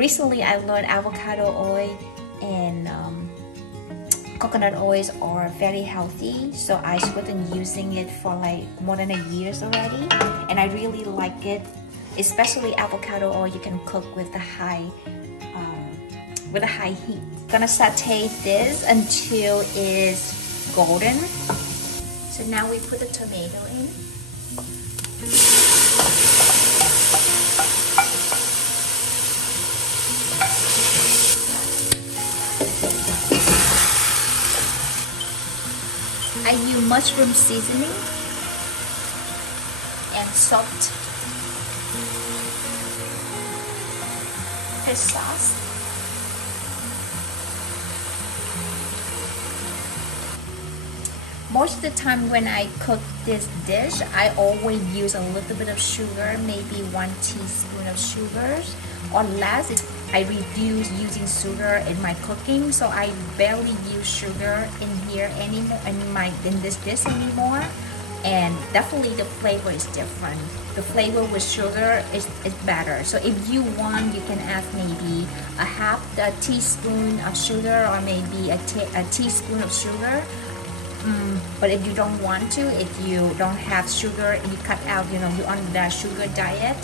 Recently, I learned avocado oil and coconut oils are very healthy, so I started using it for like more than a year already, and I really like it. Especially avocado oil, you can cook with a high heat. Gonna saute this until it's golden. So now we put the tomato in. I use mushroom seasoning and salt, fish sauce, most of the time when I cook this dish, I always use a little bit of sugar, maybe 1 teaspoon of sugars or less. I reduce using sugar in my cooking, so I barely use sugar in here anymore, in this dish anymore. And definitely the flavor is different. The flavor with sugar is better. So if you want, you can add maybe a half a teaspoon of sugar or maybe a teaspoon of sugar. But if you don't want to, if you don't have sugar and you cut out, you're on the sugar diet,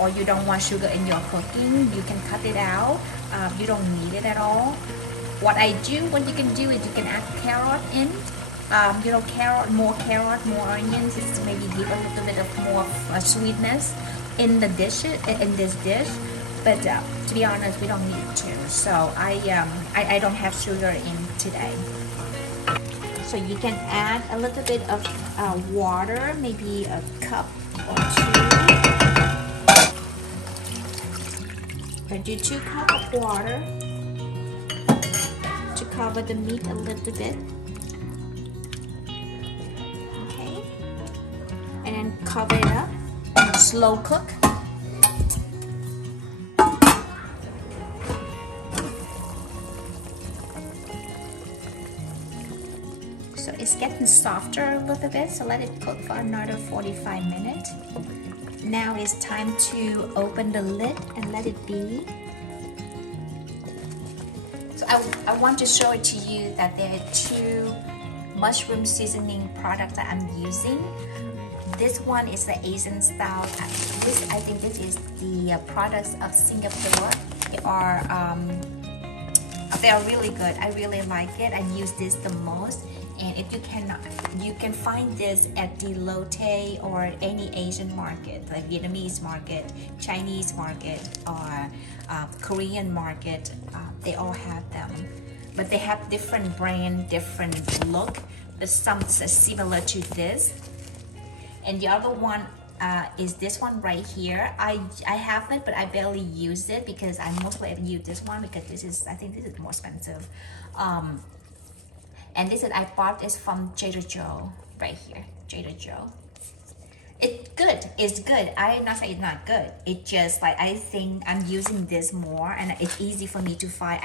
or you don't want sugar in your cooking, you can cut it out. You don't need it at all. What you can do is you can add carrot in. More carrot, more onions, just to maybe give a little bit of more sweetness in the dish, in this dish. But to be honest, we don't need to. So I don't have sugar in today. So you can add a little bit of water, maybe a cup or 2. I do 2 cups of water to cover the meat a little bit. Okay, and then cover it up and slow cook. So it's getting softer a little bit, so let it cook for another 45 minutes. Now it's time to open the lid and let it be. So I want to show it to you that there are 2 mushroom seasoning products that I'm using. This one is the Asian style. I think this is the products of Singapore. They are really good. I really like it. I use this the most. And if you can find this at the Lotte or any Asian market, like Vietnamese market, Chinese market, or Korean market. They all have them, but they have different brand, different look. But some similar to this. And the other one is this one right here. I have it, but I barely use it because I mostly use this one because I think this is more expensive. And this I bought this from Trader Joe right here, Trader Joe. It's good. It's good. I'm not saying it's not good. It's just like I think I'm using this more, and it's easy for me to find.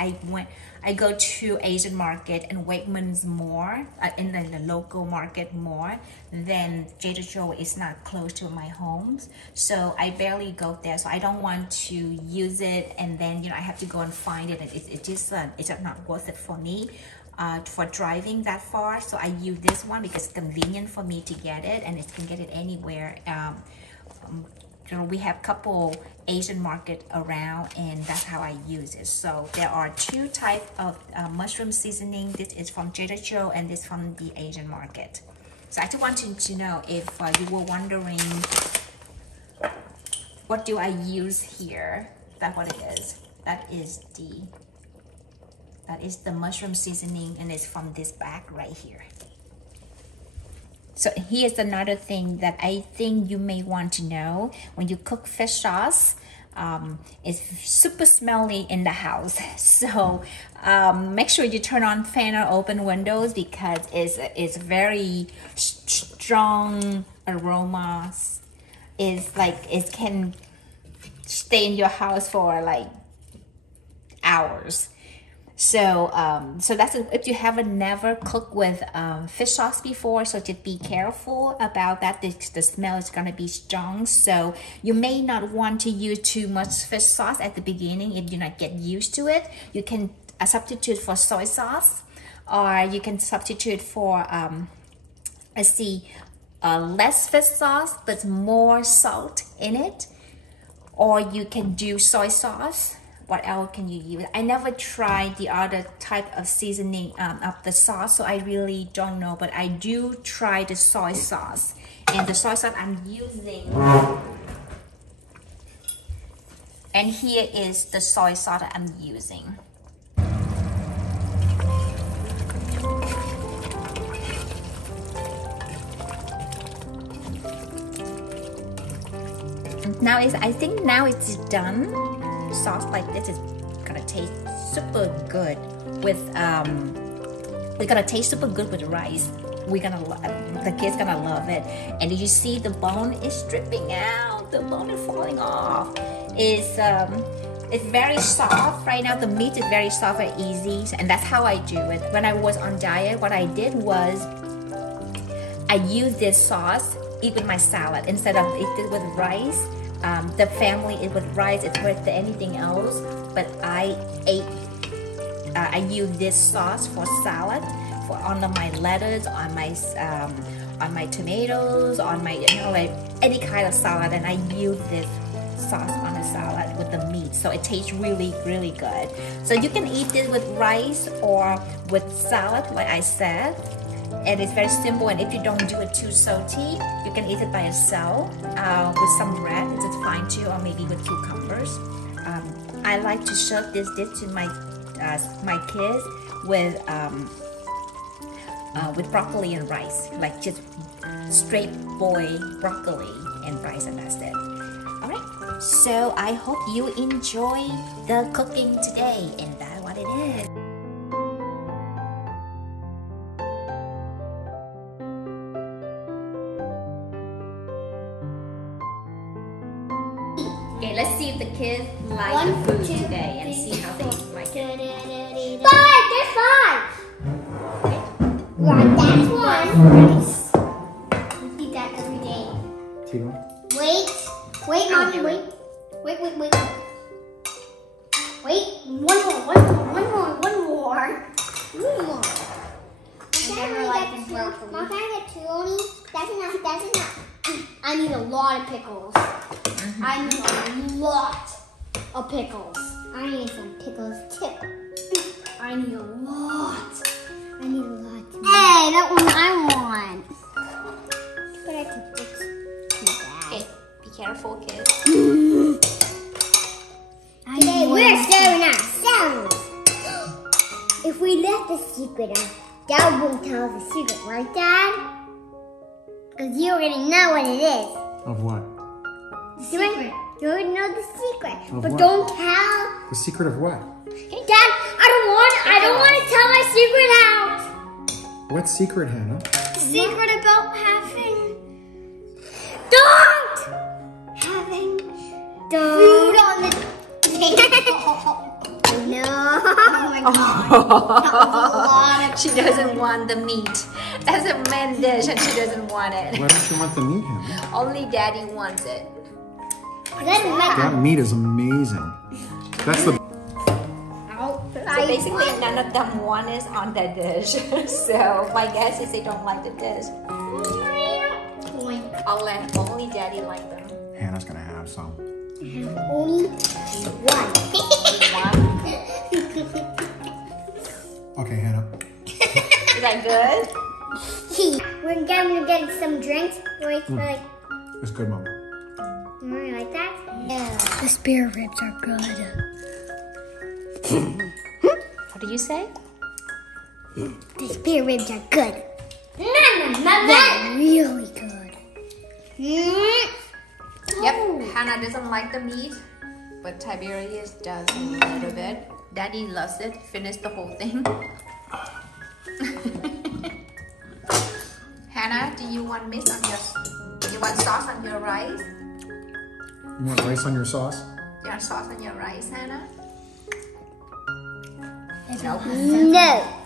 I go to Asian market and Wegmans more, in the local market more than Trader Joe is not close to my home, so I barely go there. So I don't want to use it, and then I have to go and find it. And it's just not worth it for me. For driving that far, so I use this one because it's convenient for me to get it, and it can get it anywhere. We have couple Asian market around, and that's how I use it. So there are 2 types of mushroom seasoning. This is from Trader Joe, and this from the Asian market. So I just wanted to know if you were wondering, what do I use here? That's what it is. That is the mushroom seasoning, and it's from this bag right here. So here's another thing that I think you may want to know. When you cook fish sauce, it's super smelly in the house. So make sure you turn on fan or open windows because it's very strong aromas. It's like it can stay in your house for like hours. So, so that's if you haven't never cooked with fish sauce before, so just be careful about that. The smell is gonna be strong, so you may not want to use too much fish sauce at the beginning if you not get used to it. You can substitute for soy sauce, or you can substitute for less fish sauce but more salt in it, or you can do soy sauce. What else can you use? I never tried the other type of seasoning of the sauce, so I really don't know, but I do try the soy sauce. And the soy sauce I'm using, and here is the soy sauce that I'm using. Now I think now it's done. Sauce like this is gonna taste super good with rice. The kids gonna love it. And you see the bone is dripping out. The bone is falling off. It's very soft right now. The meat is very soft and easy, and that's how I do it. When I was on diet, what I did was I used this sauce eat with my salad instead of eat it with rice. The family eat with rice, it's with anything else, but I use this sauce for salad, on my lettuce, on my tomatoes, on my like any kind of salad, and I use this sauce on the salad with the meat, so it tastes really good. So you can eat this with rice or with salad, like I said. And it's very simple, and if you don't do it too salty, you can eat it by itself with some bread. It's fine too, or maybe with cucumbers. I like to serve this dish to my kids with broccoli and rice, like just straight boiled broccoli and rice, and that's it. All right. So I hope you enjoy the cooking today, and that's what it is. Okay, let's see if the kids like the food today and see how they like it. 5! There's 5! Okay. Right, that's one. Nice. We eat that every day. Two. Wait, Mommy, wait. Wait. Wait, one more. Mom, can I get 2 only? That's enough. I need a lot of pickles. I need a lot of pickles. I need some pickles too. I need a lot. Hey, that one I want. But I took this too bad. Okay, be careful, kids. Today we're serving ourselves. If we let the secret out, Dad won't tell us the secret, right, Dad? Because you already know what it is. Of what? The secret. You already know the secret. Of but what? don't tell. The secret of what? Dad, I don't want to tell my secret out. What secret, Hannah? The secret about having food on the table. No. Oh my God. She doesn't want the meat. That's a man dish, and she doesn't want it. Why don't you want the meat, Hannah? Only Daddy wants it. That meat is amazing. That's the... So basically, none of them want it on that dish. So my guess is they don't like the dish. I'll let only Daddy like them. Hannah's gonna have some. Only one. Okay, Hannah. Is that good? We're gonna get some drinks. Wait for like. It's good, Mom. You like that? Yeah. The spare ribs are good. What do you say? The spare ribs are good. They're really good. Yep, Hannah doesn't like the meat, but Tiberius does a little bit. Daddy loves it. Finished the whole thing. Hannah, do you want meat on your? You want sauce on your rice? You want rice on your sauce? You want sauce on your rice, Hannah? Nope. No.